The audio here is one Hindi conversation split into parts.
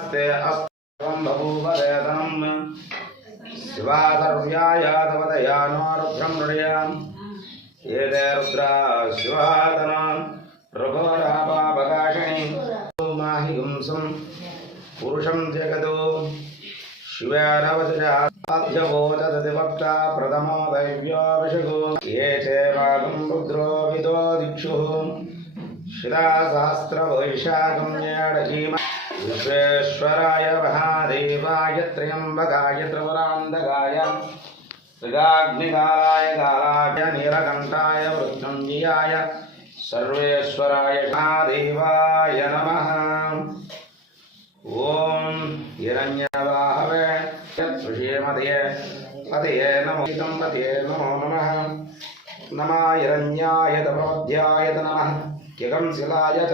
ते अस्त्वं बभूवदेदनं शिवासर्व्यायातवदया नो रुद्रं मृडयाम् एते रुद्रा शिवातन प्रभोरापापकाशिणी माहि गुंसं पुरुषं जगतो शिवेनवचराध्यबोधदतिवक्ता प्रथमो दैव्योऽभिषगो ये चैवागं रुद्रो विदो दिक्षुः शिलासहस्रवैशाखम्येडजीम विश्वेश्वराय महादेवाय त्र्यम्बकाय त्रिपुरान्तकाय त्रिगाग्निकालाय कालाय, नीलकण्ठाय, मृत्युञ्जयाय, सर्वेश्वराय महादेवाय नमः। ॐ हिरण्यवाहवे यत्सुषेमदये पतये नमो, इदं पतये नमो नमः। नमः हिरण्याय च नमः, किगं शिलाय च।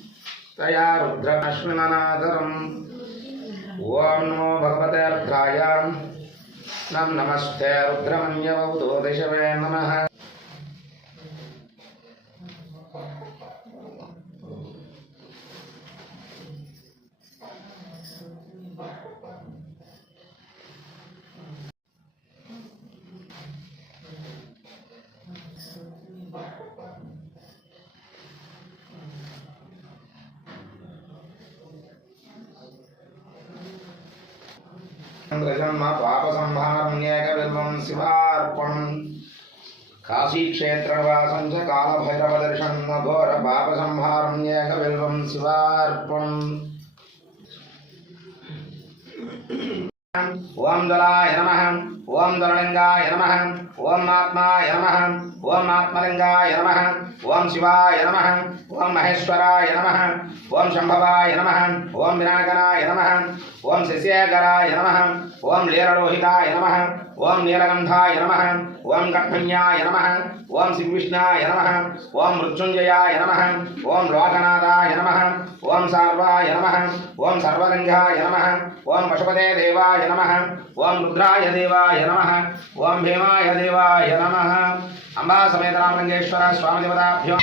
तया रुद्रमश्विननादरम्। ॐ नमो भगवते रुद्राय। नं नमस्ते दो दिशवे नमः। जन्म पापसंहारण्येकविल्वं शिवार्पणम् काशीक्षेत्रनिवासं च कालभैरवदर्शन् घोरपापसंहारण्येकविल्वं शिवार्पणम् ओम दलाय नम ओम दललिंगाय नम ओम आत्माय नम ओम आत्मलिंगाय नम ओम शिवाय नम ओम महेश्वराय नम ओम शंभवाय नम ओम विनागनाय नम ओम शिष्यगराय नम ओम लीलरोहिताय नम ओम नीलगंधाय नम ओम कठन्याय नम ओम शिवविष्णाय नम ओम मृत्युंजयाय नम ओम लोकनाथाय नम ओम सर्वाय नम ओम सर्वगंगाय नम ओम पशुपते देवाय నమ ఓం రుద్రాయ దేవాయ నమ ఓం భీమాయ దేవాయ నమ అంబా సమేత రామలింగేశ్వర స్వామి దేవతాభ్యో